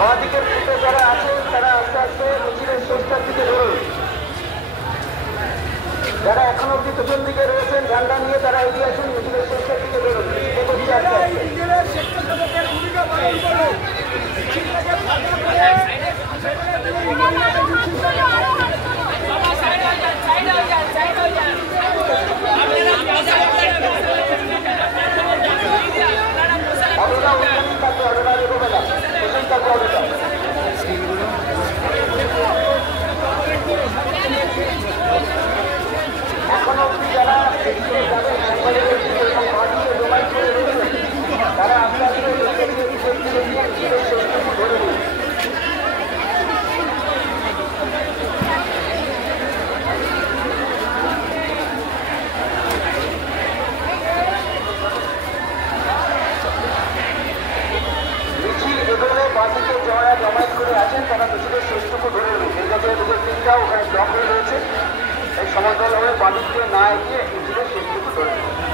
বাঁদিকের দিকে যারা আছেন তারা আস্তে আস্তে মিছিলের শেষটার দিকে ধরুন। যারা এখন অব্দি পেছন দিকে রয়েছেন ঝান্ডা নিয়ে তারা এগিয়ে আসুন, মিছিলের শেষটার দিকে ধরুন। এখনো অব্দি যারা তারা আস্তে আস্তে ধরে নিন। বাঁদিকে যারা জমায়েত করে আছেন তারা মিছিলের শেষটুকু ধরে নেবেন। এই জায়গায় দুটো তিনটাও ওখানে ব্লক হয়ে রয়েছে, এই সমতল হয়ে বাঁদিকে না এগিয়ে মিছিলের শেষটুকু ধরে নেবেন।